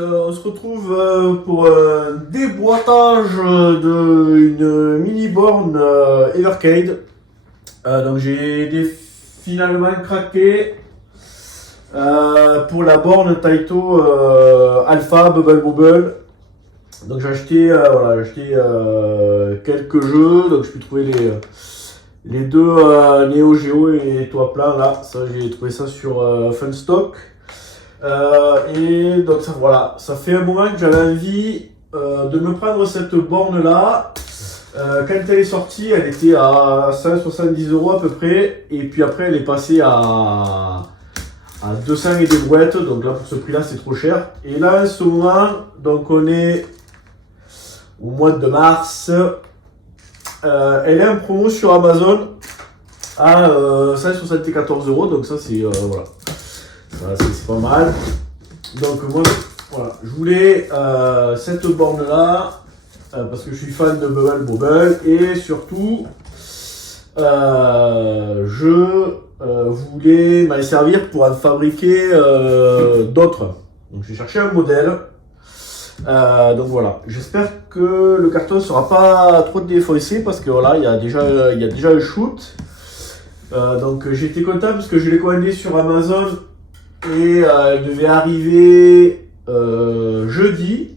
On se retrouve pour un déboîtage d'une mini borne Evercade. Donc finalement craqué pour la borne Taito Alpha Bubble Bobble. Donc j'ai acheté, quelques jeux, donc je peux trouver les deux Neo Geo et Toit Plein là. Ça j'ai trouvé ça sur Funstock. Et donc ça fait un moment que j'avais envie de me prendre cette borne là. Quand elle est sortie, elle était à 170 € à peu près, et puis après elle est passée à 200 et des brouettes, donc là pour ce prix là c'est trop cher. Et là en ce moment, donc on est au mois de mars, elle est en promo sur Amazon à 174 €, donc ça c'est voilà. C'est pas mal. Donc moi, voilà, je voulais cette borne là parce que je suis fan de Bubble Bobble et surtout je voulais m'en servir pour en fabriquer d'autres. Donc j'ai cherché un modèle. Donc voilà, j'espère que le carton sera pas trop défoncé parce que voilà, il y a déjà un shoot. Donc j'étais content parce que je l'ai commandé sur Amazon. Et elle devait arriver jeudi.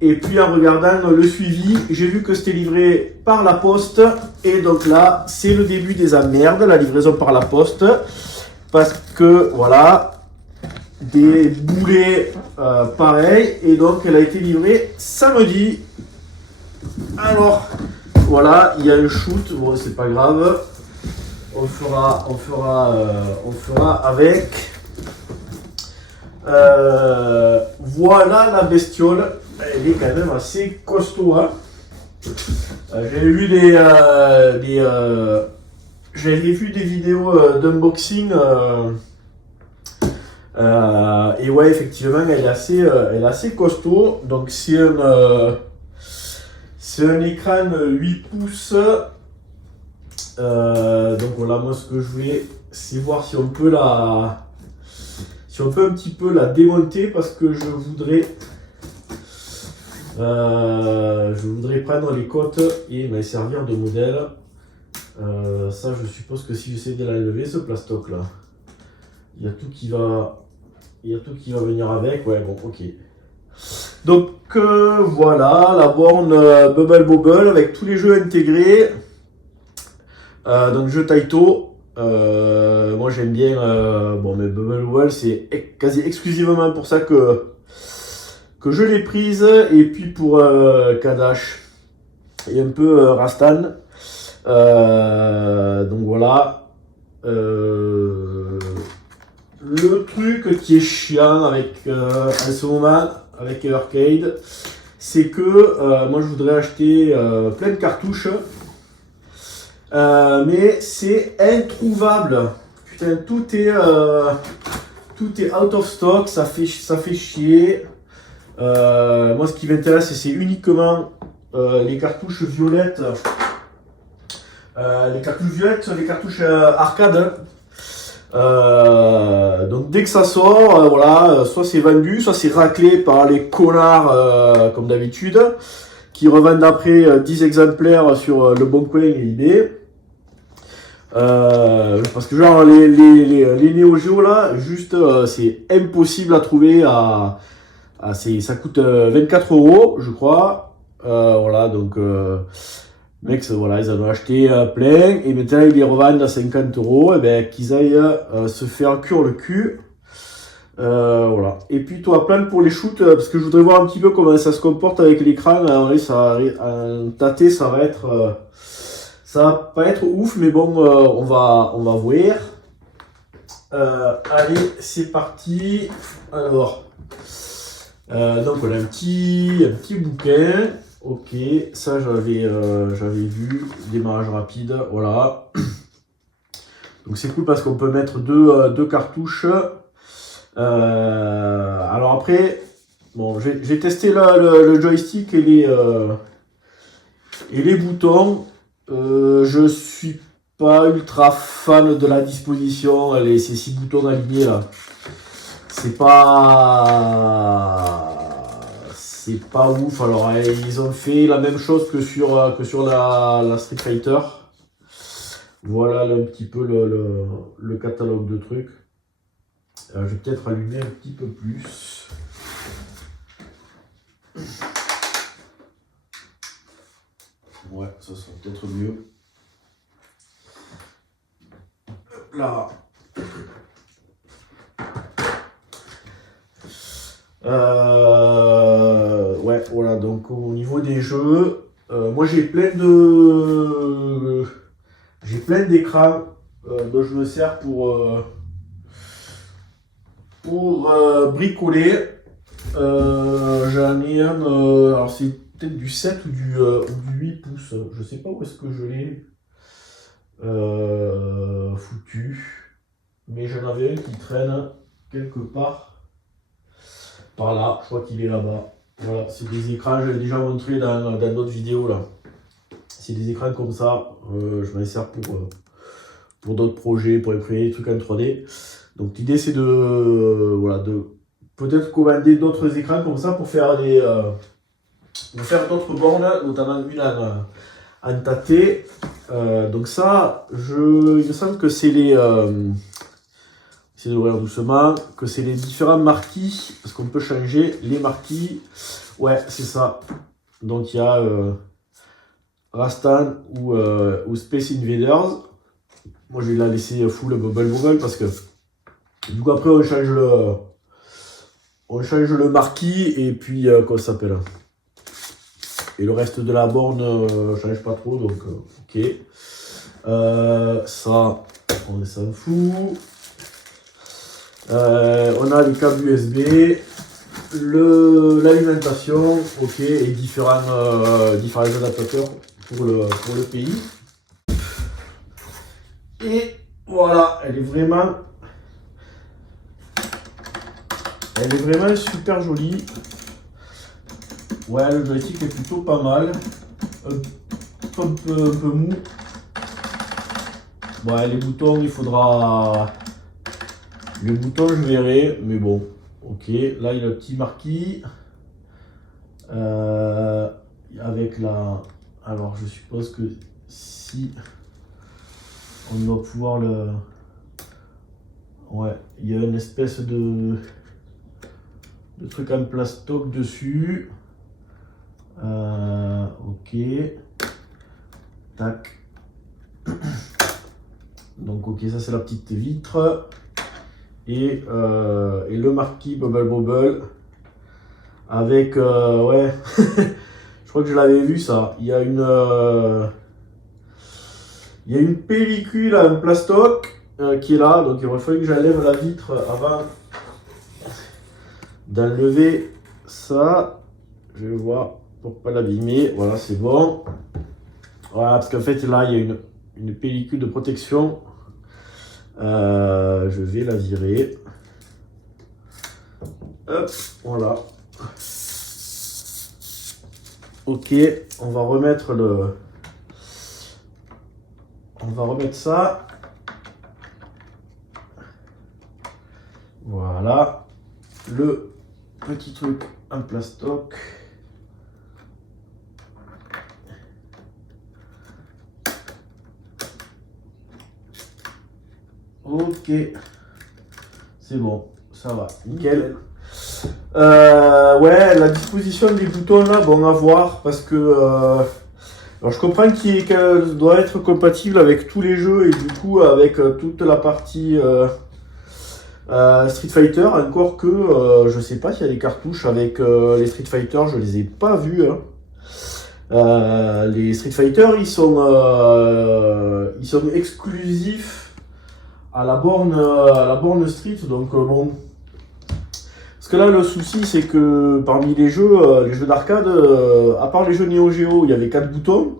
Et puis en regardant le suivi, j'ai vu que c'était livré par la poste. Et donc là, c'est le début des emmerdes, la livraison par la poste. Parce que voilà, des boulets pareils. Et donc elle a été livrée samedi. Alors voilà, il y a un shoot. Bon, c'est pas grave. On fera avec. Voilà la bestiole, elle est quand même assez costaud. Hein. J'avais vu des vidéos d'unboxing et ouais, effectivement elle est assez costaud. Donc c'est un écran 8 pouces. Donc voilà, moi ce que je voulais c'est voir si on peut un petit peu la démonter parce que je voudrais prendre les côtes et m'en servir de modèle. Ça, je suppose que si j'essaie de l'enlever, ce plastoc là, il y a tout qui va venir avec. Ouais, bon, ok. Donc voilà la borne Bubble Bobble avec tous les jeux intégrés. Donc jeu Taito. Moi j'aime bien mais Bubble Bobble c'est quasi exclusivement pour ça que je l'ai prise, et puis pour Kadash et un peu Rastan. Donc voilà, le truc qui est chiant avec en ce moment avec Evercade, c'est que moi je voudrais acheter plein de cartouches. Mais c'est introuvable. Putain, tout est out of stock, ça fait chier. Moi, ce qui m'intéresse, c'est uniquement les cartouches violettes. Les cartouches arcade. Donc dès que ça sort, voilà, soit c'est vendu, soit c'est raclé par les connards comme d'habitude, qui revendent après 10 exemplaires sur le Bon Coin et eBay. Parce que genre les Neo Geo là, juste c'est impossible à trouver ça coûte 24 € je crois. Voilà, donc mecs, voilà, ils en ont acheté plein et maintenant ils les revendent à 50 €. Et ben qu'ils aillent se faire cuire le cul. Voilà. Et puis toi plein pour les shoots, parce que je voudrais voir un petit peu comment ça se comporte avec l'écran. Un tâté, ça va pas être ouf, mais bon, on va voir. Allez, c'est parti. Alors, donc on a un petit bouquin. Ok, ça j'avais vu, démarrage rapide, voilà. Donc c'est cool parce qu'on peut mettre deux cartouches. Alors après, bon, j'ai testé là le joystick et les boutons. Je suis pas ultra fan de la disposition, ces 6 boutons alignés là. C'est pas c'est pas ouf. Alors ils ont fait la même chose que sur la Street Fighter. Voilà un petit peu le catalogue de trucs. Je vais peut-être allumer un petit peu plus. Ouais, ça sera peut-être mieux. Hop là. Ouais, voilà, donc au niveau des jeux, moi j'ai plein d'écrans dont je me sers pour bricoler. J'en ai un, alors c'est peut-être du 7 ou du 8 pouces, je sais pas où est-ce que je l'ai foutu, mais j'en avais un qui traîne quelque part. Par là, je crois qu'il est là-bas. Voilà, c'est des écrans, je l'ai déjà montré dans d'autres vidéos là. C'est des écrans comme ça, je m'en sers pour d'autres projets, pour imprimer des trucs en 3D. Donc l'idée c'est de peut-être commander d'autres écrans comme ça pour faire d'autres bornes, notamment une en tâté. Donc ça, il me semble que c'est les... Essayez d'ouvrir doucement, que c'est les différents marquis, parce qu'on peut changer les marquis. Ouais, c'est ça. Donc il y a Rastan ou Space Invaders. Moi je vais la laisser full Bubble parce que du coup après on change le marquis et puis comment ça s'appelle. Et le reste de la borne change pas trop, donc ok. Ça, on s'en fout. On a les câbles USB, l'alimentation, ok, et différents adaptateurs pour le pays. Et voilà, elle est vraiment super jolie. Ouais, le joystick est plutôt pas mal, un peu mou. Ouais, les boutons, il faudra... Les boutons, je verrai, mais bon, ok. Là, il y a le petit marquis. Avec la... Alors, je suppose que si on doit pouvoir le... Ouais, il y a une espèce de truc en plastoc dessus. Ok. Tac. Donc, ok, ça c'est la petite vitre. Et le marquis Bubble avec ouais je crois que je l'avais vu ça, il y a une pellicule en plastoc qui est là, donc il aurait fallu que j'enlève la vitre avant d'enlever ça. Je vais voir pour pas l'abîmer. Voilà, c'est bon. Voilà, parce qu'en fait là il y a une pellicule de protection. Je vais la virer. Hop, voilà. Ok, on va remettre ça. Voilà. Le petit truc en plastoc. Ok. C'est bon, ça va, nickel. Ouais, la disposition des boutons là, bon à voir parce que alors je comprends qu'elle doit être compatible avec tous les jeux et du coup avec toute la partie Street Fighter, encore que je sais pas s'il y a des cartouches avec les Street Fighter, je les ai pas vus. Hein. Les Street Fighter ils sont exclusifs à la borne Street, donc bon. Parce que là, le souci, c'est que parmi les jeux d'arcade, à part les jeux Neo Geo, il y avait 4 boutons.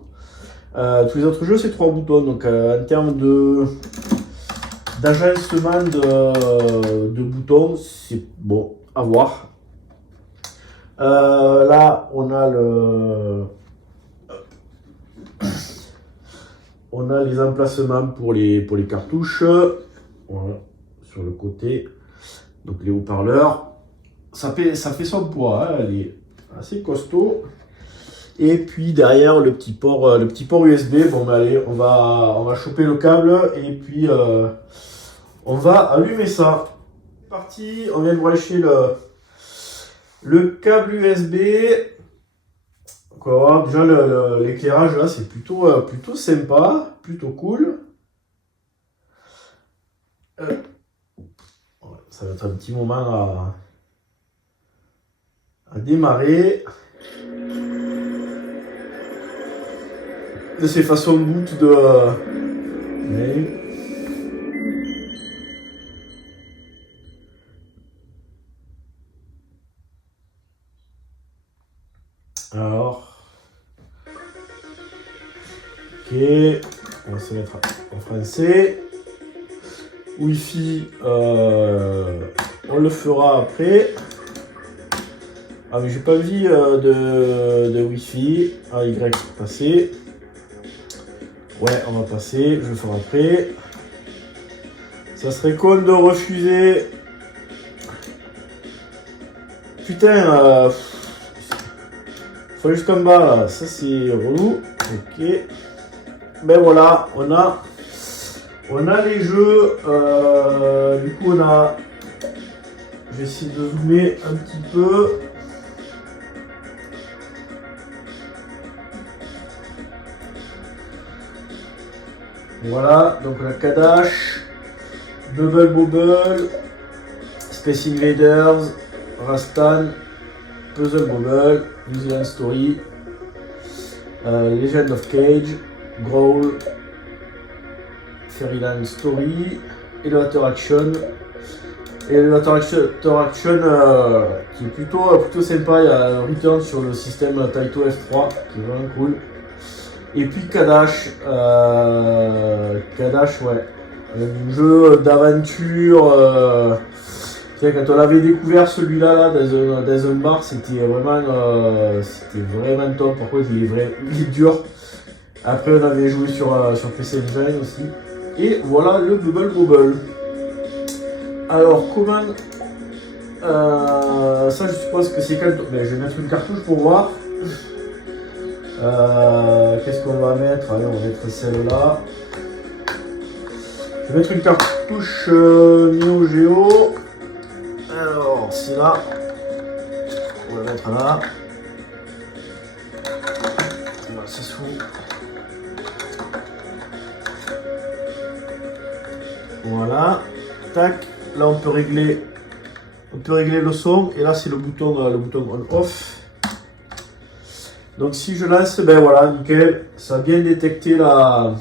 Tous les autres jeux, c'est 3 boutons. Donc, en termes d'agencement de boutons, c'est bon à voir. Là, on a les emplacements pour les cartouches. Voilà, sur le côté. Donc, les haut-parleurs. Ça fait son poids, hein, assez costaud. Et puis derrière le petit port USB. Bon, bah, allez, on va choper le câble et puis on va allumer ça. C'est parti, on vient de brancher le câble USB. Donc on va voir déjà l'éclairage là, c'est plutôt sympa, plutôt cool. Ça va être un petit moment à démarrer. De ces façons boot de mail. Alors, ok, on va se mettre en français. Wi-Fi, on le fera après. Ah mais j'ai pas envie de Wi-Fi. Y passer. Ouais, on va passer, je le ferai après. Ça serait con de refuser. Putain, faut aller jusqu'en bas là, ça c'est relou. Ok. Ben voilà, on a les jeux. Du coup on a. Je vais essayer de zoomer un petit peu. Voilà, donc la Kadash, Bubble Bobble, Space Invaders, Rastan, Puzzle Bobble, New Zealand Story, Legend of Cage, Growl, Fairyland Story, Elevator Action. Et Elevator Action qui est plutôt sympa, il y a un return sur le système Taito F3 qui est vraiment cool. Et puis Kadash, ouais, un jeu d'aventure. Quand on avait découvert celui-là là, dans un bar, c'était vraiment top. Par contre, il est dur. Après, on avait joué sur PC Engine aussi. Et voilà le Bubble Bobble. Alors, comment ça, je suppose que c'est quand. Ben, je vais mettre une cartouche pour voir. Qu'est-ce qu'on va mettre? Allez, on va mettre celle-là. Je vais mettre une cartouche Neo Geo. Alors, c'est là. On va la mettre là. Voilà, ça se fout. Voilà. Tac. Là, on peut régler le son. Et là, c'est le bouton on-off. Donc si je lance, ben voilà, nickel, ça a bien détecté la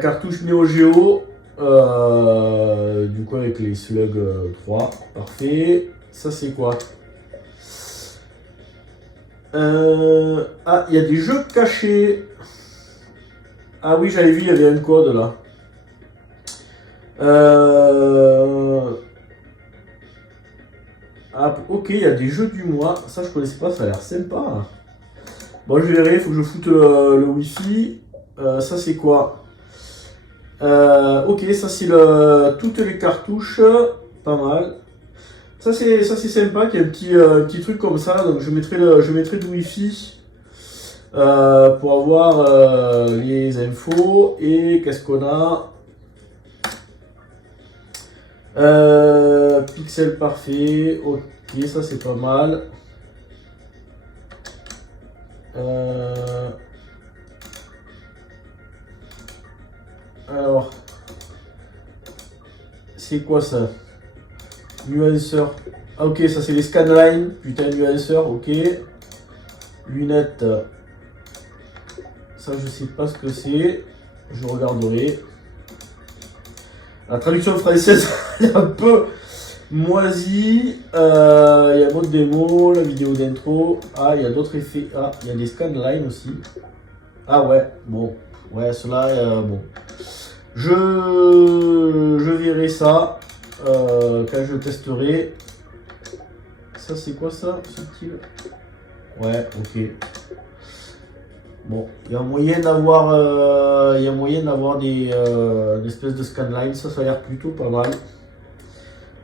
cartouche Neo Geo, du coup avec les Slug 3, parfait. Ça c'est quoi? Ah, il y a des jeux cachés. Ah oui, j'avais vu, il y avait un code là. Ah, ok, il y a des jeux du mois. Ça, je connaissais pas, ça a l'air sympa. Bon, je verrai, il faut que je foute le Wi-Fi. Ça, c'est quoi? Ok, ça, c'est toutes les cartouches. Pas mal. Ça, c'est sympa, qu'il y ait un petit truc comme ça. Donc, je mettrai du Wi-Fi pour avoir les infos. Et qu'est-ce qu'on a? Pixel parfait, ok, ça c'est pas mal. Alors, c'est quoi ça? Nuanceur. Ah ok, ça c'est les scanlines, putain, nuanceur, ok. Lunettes. Ça je sais pas ce que c'est, je regarderai. La traduction française est un peu moisie. Il y a mode démo, la vidéo d'intro. Ah, il y a d'autres effets. Ah, il y a des scanlines aussi. Ah ouais, bon. Ouais, cela, bon. Je verrai ça quand je testerai. Ça, c'est quoi ça? Subtil. Ouais, ok. Bon, il y a moyen d'avoir des espèces de scanlines, ça a l'air plutôt pas mal.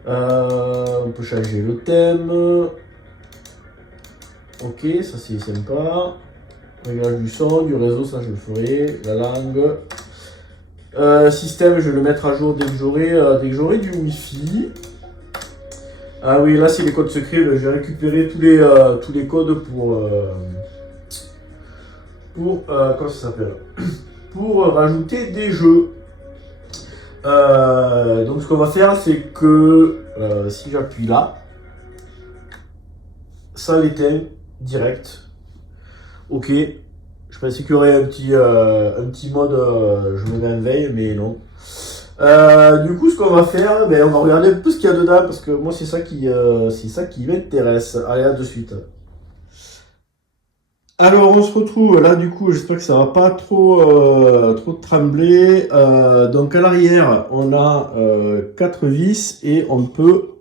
On peut changer le thème. Ok, ça c'est sympa. Réglage du son, du réseau, ça je le ferai. La langue. Système, je vais le mettre à jour dès que j'aurai du Wi-Fi. Ah oui, là c'est les codes secrets. Ben, je vais récupérer tous les codes comment ça s'appelle pour rajouter des jeux. Donc ce qu'on va faire, c'est que si j'appuie là, ça l'éteint direct. Ok. Je pensais qu'il y aurait un petit mode, je me mets en veille, mais non. Du coup, ce qu'on va faire, ben, on va regarder un peu ce qu'il y a dedans, parce que moi, c'est ça qui m'intéresse. Allez, à de suite. Alors, on se retrouve là, du coup, j'espère que ça va pas trop trembler. Donc, à l'arrière, on a 4 vis et on peut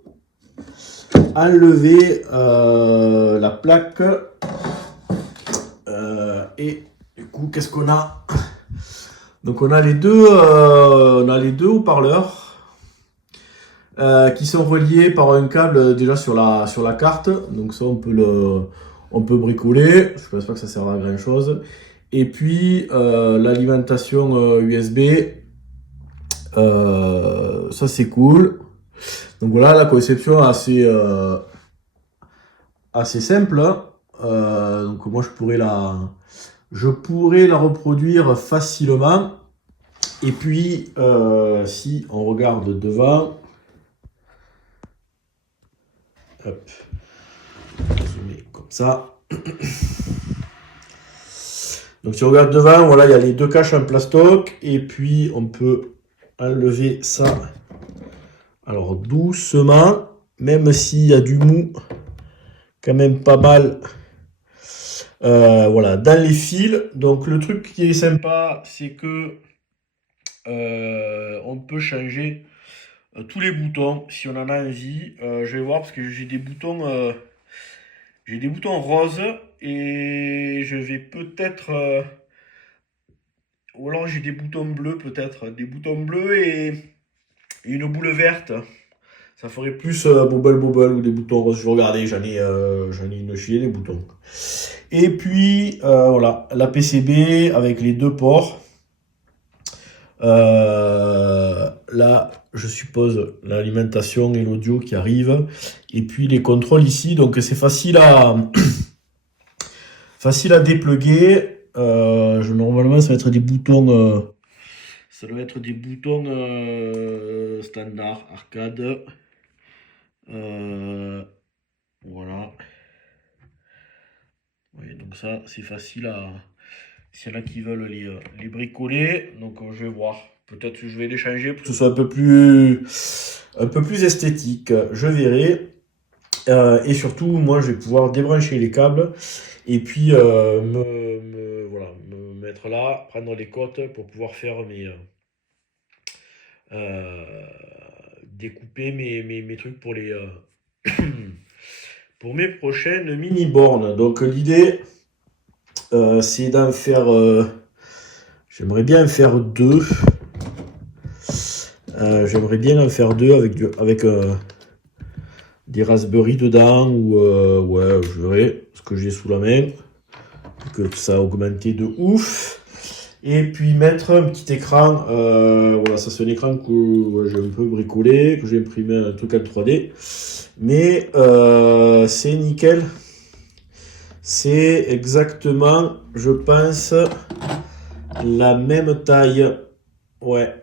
enlever la plaque. Et du coup, qu'est-ce qu'on a? Donc on a les deux haut-parleurs qui sont reliés par un câble déjà sur la carte. Donc ça on peut bricoler. Je pense pas que ça sert à grand chose. Et puis l'alimentation USB. Ça c'est cool. Donc voilà, la conception est assez simple. Donc moi je pourrais la reproduire facilement. Et puis, si on regarde devant, hop, je mets comme ça. Donc si on regarde devant, voilà, il y a les deux caches en plastoc. Et puis, on peut enlever ça. Alors, doucement, même s'il y a du mou, quand même pas mal. Voilà, dans les fils. Donc, le truc qui est sympa, c'est que on peut changer tous les boutons si on en a envie. Je vais voir parce que j'ai des boutons roses et je vais peut-être ou alors j'ai des boutons bleus, peut-être des boutons bleus et une boule verte. Ça ferait plus bobble ou des boutons roses. Je vais regarder, j'en ai une chier des boutons. Et puis voilà, la PCB avec les deux ports. Là, je suppose l'alimentation et l'audio qui arrivent. Et puis les contrôles ici. Donc c'est facile à dépluguer. Normalement, ça va être des boutons. Ça doit être des boutons standard, arcade. Voilà. Oui, donc ça, c'est facile à. S'il y en a qui veulent les bricoler, donc je vais voir. Peut-être que je vais les changer pour que ce soit un peu plus esthétique. Je verrai. Et surtout, moi, je vais pouvoir débrancher les câbles et puis me mettre là, prendre les côtes pour pouvoir faire découper mes trucs pour les pour mes prochaines mini-bornes. Donc l'idée, c'est d'en faire. J'aimerais bien en faire deux. J'aimerais bien en faire deux avec des Raspberry dedans ou ouais, je verrai ce que j'ai sous la main. Que ça a augmenté de ouf. Et puis mettre un petit écran. Voilà, ça c'est un écran que j'ai un peu bricolé, que j'ai imprimé un truc en 3D. Mais c'est nickel. C'est exactement, je pense, la même taille. Ouais.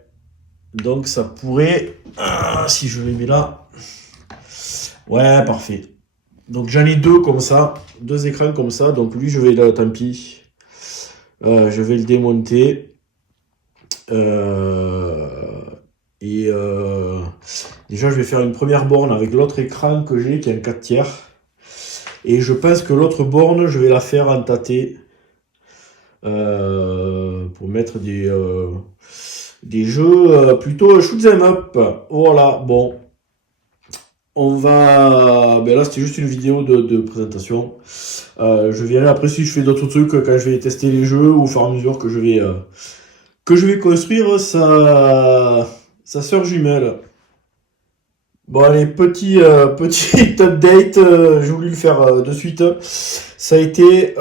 Donc ça pourrait, si je les mets là, ouais, parfait. Donc j'en ai deux comme ça, deux écrans comme ça. Donc lui, je vais là, tant pis, je vais le démonter. Déjà, je vais faire une première borne avec l'autre écran que j'ai, qui est un 4 tiers. Et je pense que l'autre borne, je vais la faire en tâté pour mettre des jeux plutôt shoot 'em up. Voilà, bon. On va. Ben là, c'était juste une vidéo de présentation. Je verrai après si je fais d'autres trucs quand je vais tester les jeux ou au fur et à mesure que je vais construire sa sœur jumelle. Bon allez, petit update, j'ai voulu le faire de suite. Ça a été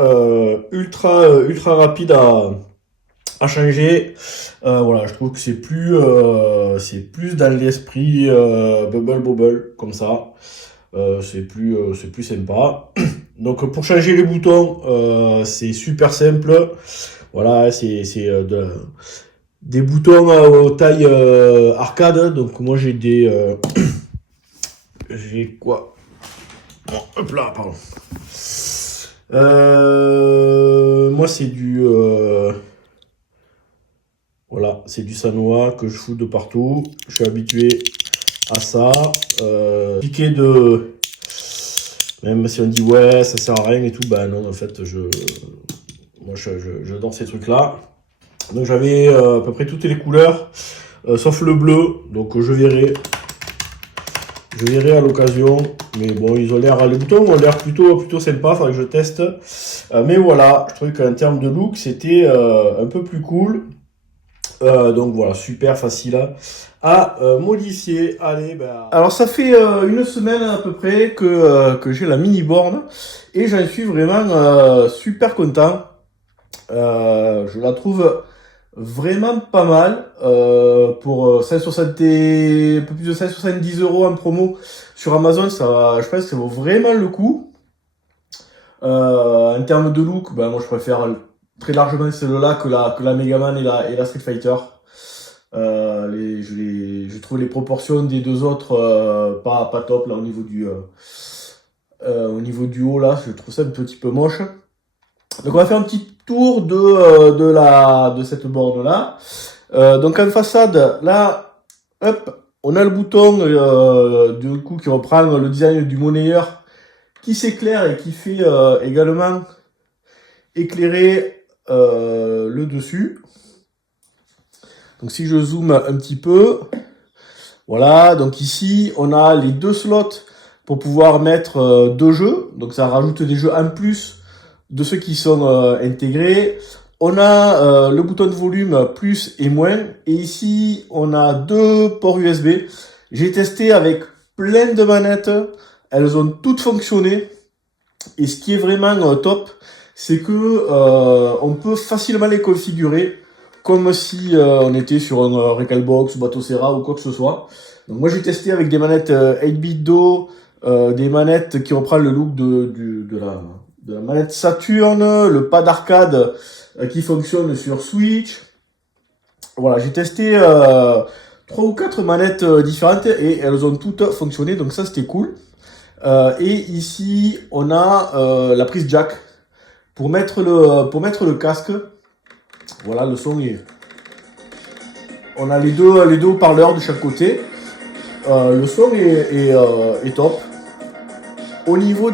ultra rapide à changer. Voilà, je trouve que c'est plus dans l'esprit Bubble Bobble comme ça. C'est plus sympa. Donc pour changer les boutons, c'est super simple. Voilà, des boutons aux tailles arcade. Donc moi j'ai quoi? Oh, hop là, pardon. Moi c'est du voilà, c'est du Sanoa que je fous de partout. Je suis habitué à ça. Piqué de même si on dit ouais ça sert à rien et tout, bah non en fait j'adore ces trucs là. Donc j'avais à peu près toutes les couleurs sauf le bleu, donc je verrai à l'occasion, mais bon les boutons ont l'air plutôt sympa, faudrait que je teste. Mais voilà, je trouvais qu'en termes de look c'était un peu plus cool. Donc voilà, super facile à modifier. Allez, bah... Alors ça fait une semaine à peu près que j'ai la mini borne et j'en suis vraiment super content. Je la trouve vraiment pas mal pour 160 un peu plus de 170 € en promo sur Amazon. Ça, je pense que ça vaut vraiment le coup. En termes de look, ben moi je préfère très largement celle-là que la Megaman et la Street Fighter. Je trouve les proportions des deux autres pas top là au niveau du haut là, je trouve ça un petit peu moche. Donc on va faire un petit tour de cette borne là. Donc en façade là, hop, on a le bouton du coup qui reprend le design du monnayeur qui s'éclaire et qui fait également éclairer le dessus. Donc si je zoome un petit peu, voilà, donc ici on a les deux slots pour pouvoir mettre deux jeux, donc ça rajoute des jeux en plus de ceux qui sont intégrés. On a le bouton de volume plus et moins, et ici on a deux ports USB. J'ai testé avec plein de manettes, elles ont toutes fonctionné, et ce qui est vraiment top, c'est que on peut facilement les configurer comme si on était sur un Recalbox, Bateau Serra ou quoi que ce soit. Donc moi j'ai testé avec des manettes 8-bit Do, des manettes qui reprennent le look de la manette Saturn, le pad arcade qui fonctionne sur Switch. Voilà, j'ai testé 3 ou 4 manettes différentes et elles ont toutes fonctionné, donc ça c'était cool. Et ici on a la prise jack pour mettre le casque. Voilà, le son est... On a les deux haut-parleurs de chaque côté. Le son est top. Au niveau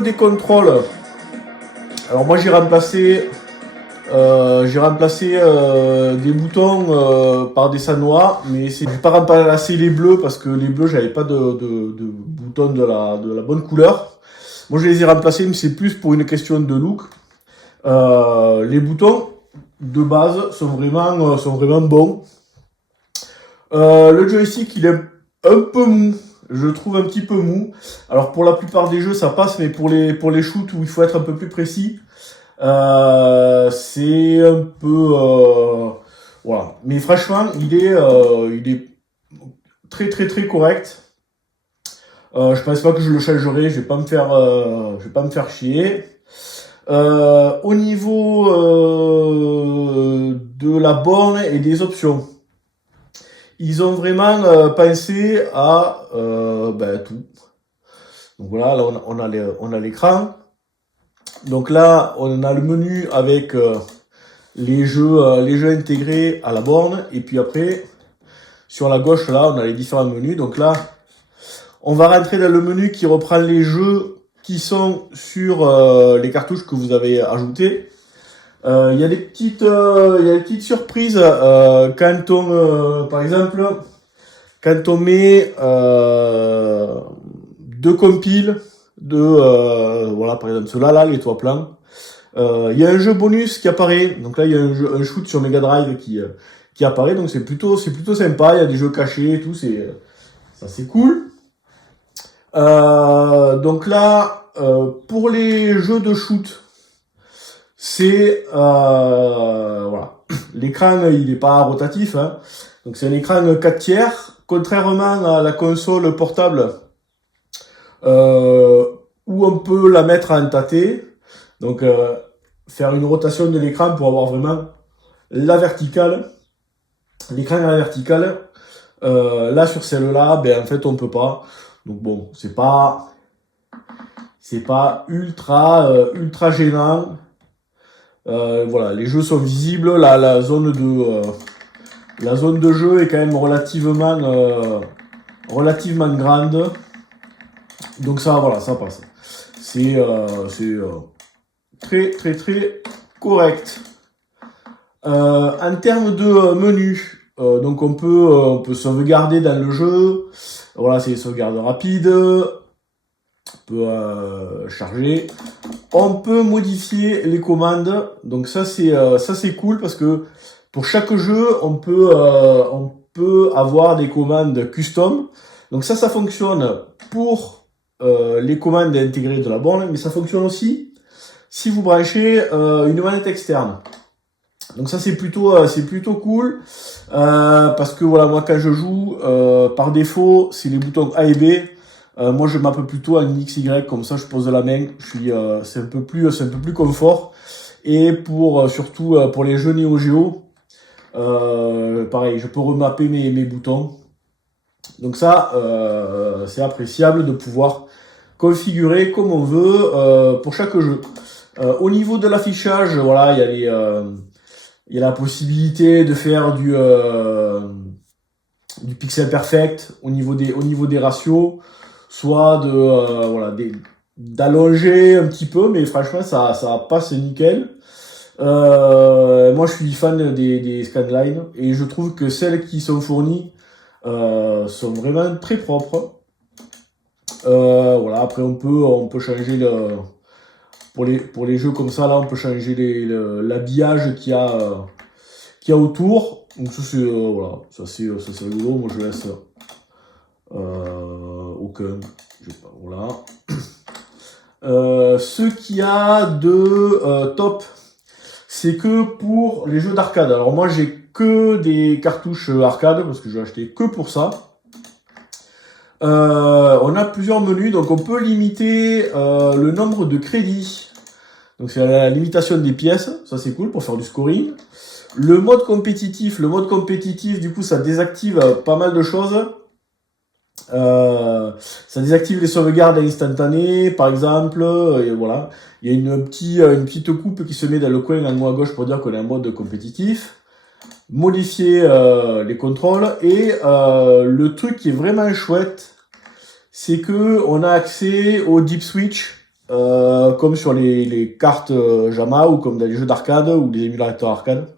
des contrôles, alors moi j'ai remplacé des boutons par des Sanoa, mais j'ai pas remplacé les bleus parce que les bleus j'avais pas de boutons de la bonne couleur. Moi je les ai remplacés, mais c'est plus pour une question de look. Les boutons de base sont vraiment bons. Le joystick il est un peu mou, je le trouve un petit peu mou. Alors pour la plupart des jeux ça passe, mais pour les shoots où il faut être un peu plus précis, c'est un peu voilà. Mais franchement il est très correct. Je pense pas que je le changerai, je vais pas me faire chier. Au niveau de la borne et des options, ils ont vraiment pensé à tout. Donc voilà, là on a l'écran. Donc là on a le menu avec les jeux intégrés à la borne, et puis après sur la gauche là on a les différents menus. Donc là on va rentrer dans le menu qui reprend les jeux qui sont sur les cartouches que vous avez ajoutées. Il y a des petites surprises quand on, par exemple, quand on met deux compiles voilà, par exemple ceux-là, les toits plans. Il y a un jeu bonus qui apparaît. Donc là, il y a un shoot sur Mega Drive qui apparaît, donc c'est plutôt sympa, il y a des jeux cachés et tout, ça c'est cool. Donc là, pour les jeux de shoot, c'est voilà, l'écran il est pas rotatif, hein. Donc c'est un écran 4 tiers, contrairement à la console portable où on peut la mettre en tâté, donc faire une rotation de l'écran pour avoir vraiment la verticale, l'écran à la verticale. Là sur celle-là, ben en fait on peut pas. Donc bon, c'est pas ultra gênant. Voilà, les jeux sont visibles, la zone de jeu est quand même relativement grande. Donc ça, voilà, ça passe. C'est très correct. En termes de menu, donc on peut sauvegarder dans le jeu. Voilà, c'est sauvegarde rapide. On peut charger. On peut modifier les commandes. Donc ça c'est cool parce que pour chaque jeu on peut avoir des commandes custom. Donc ça fonctionne pour les commandes intégrées de la borne, mais ça fonctionne aussi si vous branchez une manette externe. Donc ça c'est plutôt cool parce que voilà, moi quand je joue par défaut c'est les boutons A et B. Moi je mappe plutôt en XY, comme ça je pose la main, c'est un peu plus confort. Et surtout pour les jeux Neo Geo, pareil, je peux remapper mes boutons. Donc ça c'est appréciable de pouvoir configurer comme on veut pour chaque jeu. Au niveau de l'affichage, voilà, il y a la possibilité de faire du pixel perfect au niveau des ratios, soit d'allonger un petit peu, mais franchement ça passe nickel. Moi je suis fan des scanlines et je trouve que celles qui sont fournies sont vraiment très propres. Voilà, après on peut changer pour les jeux comme ça, là on peut changer l'habillage qu'il y a autour. Donc ça c'est voilà, ça c'est rigolo. Moi je laisse aucun, voilà. Ce qu'il y a de top, c'est que pour les jeux d'arcade, alors moi j'ai que des cartouches arcade parce que j'ai acheté que pour ça. On a plusieurs menus, donc on peut limiter le nombre de crédits. Donc c'est la limitation des pièces, ça c'est cool pour faire du scoring. Le mode compétitif, du coup ça désactive pas mal de choses. Ça désactive les sauvegardes instantanées, par exemple, et voilà. Il y a une petite coupe qui se met dans le coin en haut à gauche pour dire qu'on est en mode compétitif. Modifier les contrôles et le truc qui est vraiment chouette, c'est que on a accès au deep switch comme sur les cartes JAMA ou comme dans les jeux d'arcade ou les émulateurs arcade.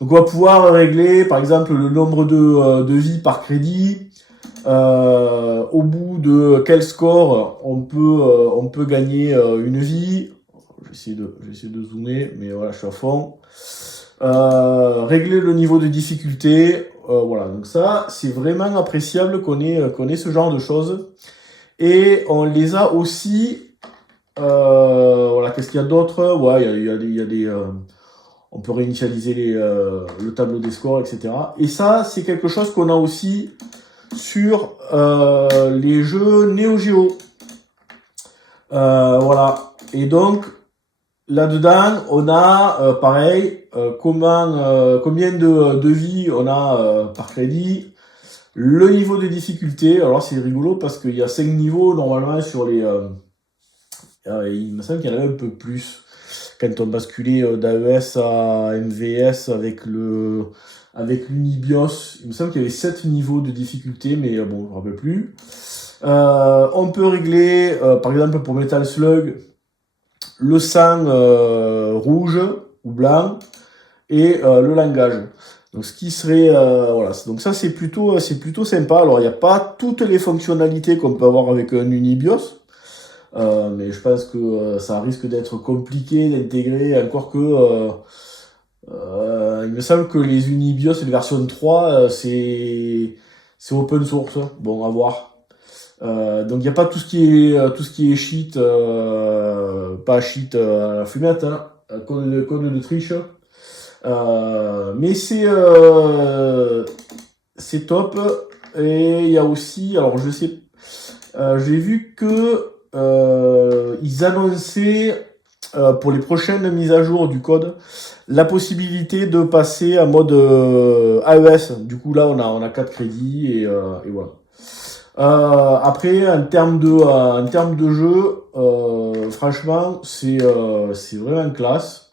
Donc on va pouvoir régler par exemple le nombre de vies par crédit. Au bout de quel score on peut gagner une vie. Je vais essayer de zoomer, mais voilà, je suis à fond. Régler le niveau de difficulté, voilà, donc ça c'est vraiment appréciable qu'on ait ce genre de choses. Et on les a aussi, voilà, qu'est-ce qu'il y a d'autre? Ouais, il y a des on peut réinitialiser le tableau des scores, etc. Et ça c'est quelque chose qu'on a aussi sur les jeux Neo Geo. Voilà, et donc là-dedans, on a pareil, combien de vies on a par crédit, le niveau de difficulté. Alors c'est rigolo parce qu'il y a 5 niveaux normalement sur les... il me semble qu'il y en avait un peu plus quand on basculait d'AES à MVS avec l'Unibios. Il me semble qu'il y avait 7 niveaux de difficulté, mais bon, je ne me rappelle plus. On peut régler, par exemple pour Metal Slug, le sang rouge ou blanc et le langage. Donc ce qui serait voilà, donc ça c'est plutôt sympa. Alors il n'y a pas toutes les fonctionnalités qu'on peut avoir avec un Unibios, mais je pense que ça risque d'être compliqué d'intégrer, encore que Il me semble que les Unibios et la version 3, c'est open source. Bon, à voir. Donc il n'y a pas tout ce qui est cheat, pas cheat à la fumette, hein, code de triche. Mais c'est top. Et il y a aussi, alors je sais, j'ai vu que ils annonçaient pour les prochaines mises à jour du code la possibilité de passer à mode AES. Du coup là on a 4 crédits et voilà. Après en termes de jeu, franchement c'est vraiment classe.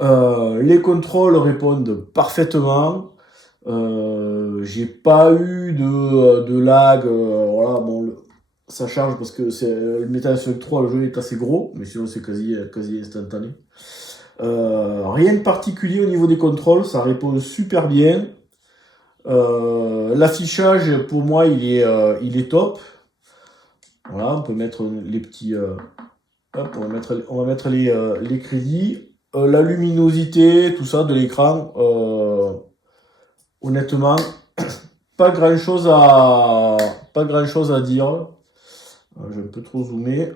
Les contrôles répondent parfaitement. J'ai pas eu de lag. Voilà, bon, ça charge parce que c'est le Metal Slug 3, le jeu est assez gros, mais sinon c'est quasi instantané. Rien de particulier au niveau des contrôles, ça répond super bien. L'affichage pour moi il est top. Voilà, on peut mettre les petits. Hop, on va mettre les crédits. La luminosité, tout ça de l'écran. Honnêtement, pas grand chose à dire. Je vais un peu trop zoomer.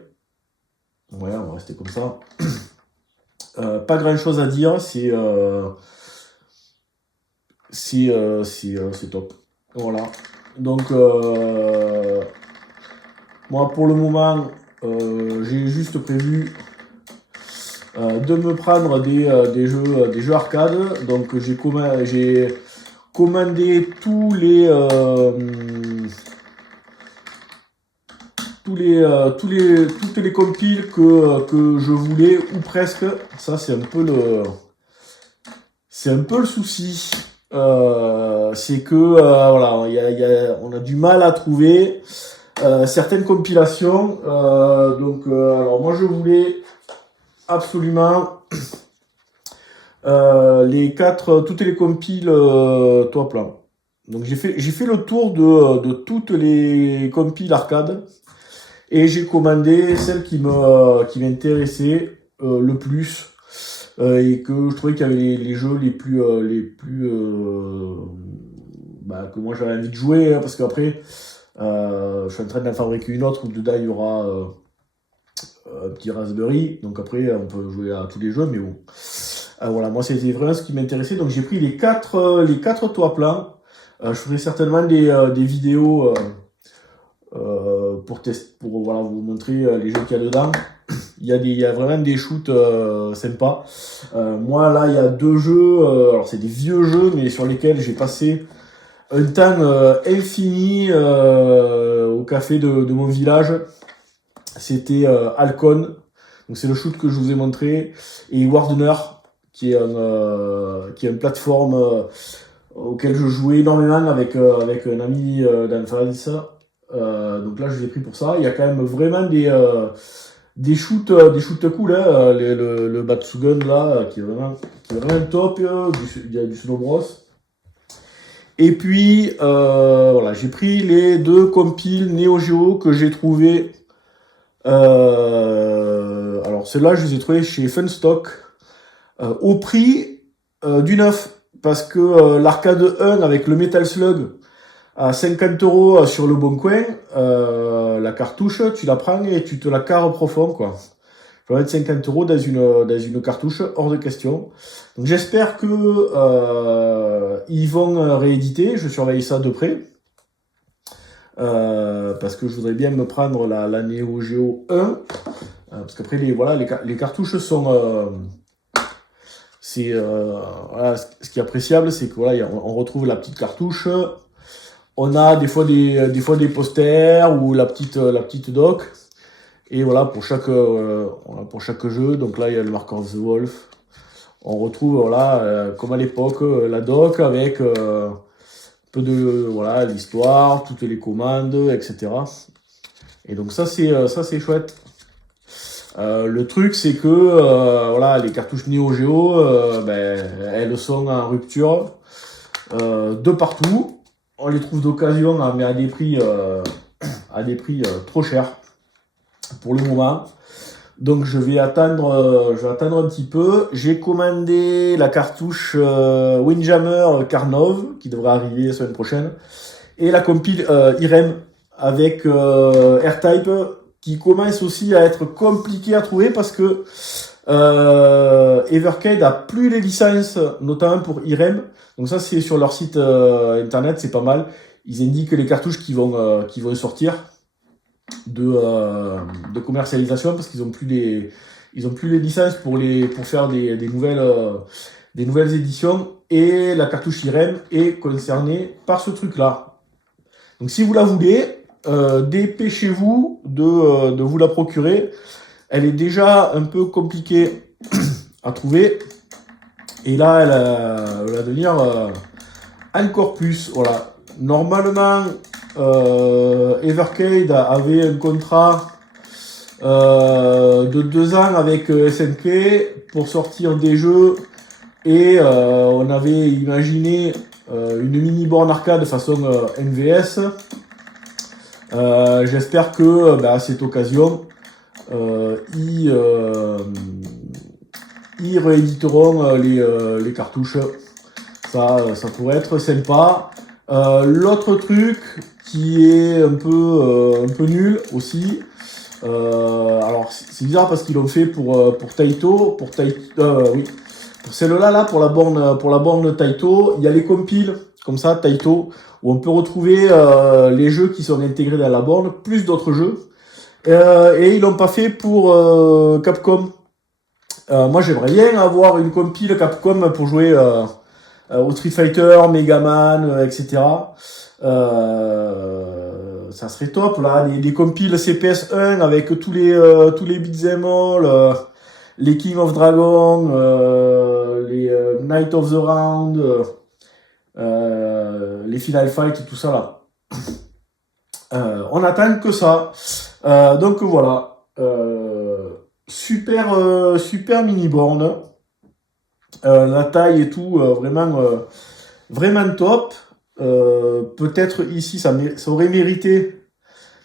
Ouais, on va rester comme ça. Pas grand chose à dire, c'est top. Voilà. Donc, moi pour le moment, j'ai juste prévu de me prendre des jeux arcade. Donc, j'ai commandé toutes les compiles que je voulais, ou presque. Ça, c'est un peu le souci. C'est que voilà, on a du mal à trouver certaines compilations. Donc, alors moi, je voulais absolument toutes les compiles top là. Donc j'ai fait le tour de toutes les compiles arcade et j'ai commandé celle qui m'intéressait le plus et que je trouvais qu'il y avait les jeux les plus que moi j'avais envie de jouer, hein, parce qu'après je suis en train d'en fabriquer une autre où dedans il y aura un petit Raspberry, donc après on peut jouer à tous les jeux, mais bon. Voilà, moi c'était vraiment ce qui m'intéressait, donc j'ai pris les quatre toits plans. Je ferai certainement des vidéos pour voilà, vous montrer les jeux qu'il y a dedans. Il y a vraiment des shoots sympas. Moi là il y a 2 jeux, alors c'est des vieux jeux, mais sur lesquels j'ai passé un temps infini au café de mon village. C'était Alcon, donc c'est le shoot que je vous ai montré, et Wardener, qui est une plateforme auquel je jouais énormément avec un ami d'enfance. Donc là je l'ai pris pour ça. Il y a quand même vraiment des shoots cool, hein. Le Batsugun là qui est vraiment top. Il y a du Snow Bros. Et puis voilà, j'ai pris les 2 compiles Neo Geo que j'ai trouvé. Alors ceux-là je les ai trouvés chez Funstock au prix du neuf, parce que l'arcade 1 avec le Metal Slug à 50 € sur le Bon Coin, la cartouche tu la prends et tu te la carres profond, quoi. Je vais mettre 50 € dans une cartouche, hors de question. Donc j'espère que ils vont rééditer, je surveille ça de près. Parce que je voudrais bien me prendre la Neo Geo 1, parce qu'après les cartouches sont voilà, ce qui est appréciable, c'est que voilà, on retrouve la petite cartouche, on a des fois des posters ou la petite doc, et voilà pour chaque jeu. Donc là il y a le Mark of the Wolf, on retrouve voilà comme à l'époque la doc avec peu de voilà l'histoire, toutes les commandes, etc. Et donc ça c'est chouette. Le truc c'est que voilà, les cartouches Neo Geo elles sont en rupture de partout. On les trouve d'occasion, mais à des prix trop chers pour le moment. Donc je vais attendre un petit peu. J'ai commandé la cartouche Windjammer Karnov qui devrait arriver la semaine prochaine. Et la compile IREM avec R-Type qui commence aussi à être compliqué à trouver parce que Evercade a plus les licences, notamment pour IREM. Donc ça c'est sur leur site internet, c'est pas mal. Ils indiquent les cartouches qui vont sortir de commercialisation parce qu'ils ont plus les licences pour faire des nouvelles éditions, et la cartouche IREM est concernée par ce truc là. Donc si vous la voulez, dépêchez-vous de vous la procurer. Elle est déjà un peu compliquée à trouver, et là elle va devenir encore plus. Voilà. Normalement, Evercade avait un contrat de 2 ans avec SNK pour sortir des jeux, et on avait imaginé une mini borne arcade façon NVS. J'espère que à cette occasion ils rééditeront les cartouches. Ça pourrait être sympa. L'autre truc qui est un peu nul aussi, alors c'est bizarre parce qu'ils l'ont fait pour Taito, oui, pour celle-là, pour la borne Taito, il y a les compiles comme ça Taito où on peut retrouver les jeux qui sont intégrés dans la borne plus d'autres jeux, et ils l'ont pas fait pour Capcom. Moi j'aimerais bien avoir une compile Capcom pour jouer au Street Fighter, Mega Man, etc. Ça serait top là, les compiles CPS1 avec tous les beat'em all, les King of Dragon, les Night of the Round, les Final Fight, tout ça là. On attend que ça. Donc voilà, super mini borne. La taille et tout, vraiment top. Peut-être ici ça aurait mérité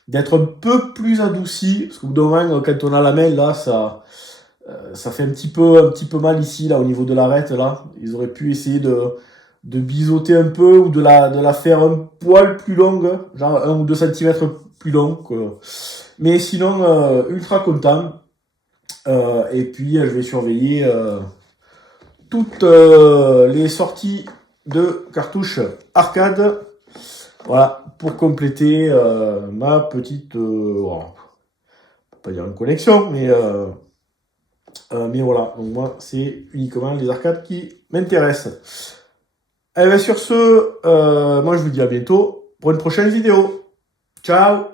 d'être un peu plus adouci, parce qu'au bout d'un moment, quand on a la main là, ça fait un petit peu mal ici là au niveau de l'arête là. Ils auraient pu essayer de biseauter un peu, ou de la faire un poil plus longue, genre 1 ou 2 cm plus long, quoi. Mais sinon ultra content. Et puis je vais surveiller toutes les sorties de cartouches arcade, voilà, pour compléter ma petite, bon, pas dire une collection, mais voilà. Donc moi c'est uniquement les arcades qui m'intéressent. Et bien sur ce, moi je vous dis à bientôt pour une prochaine vidéo. Ciao!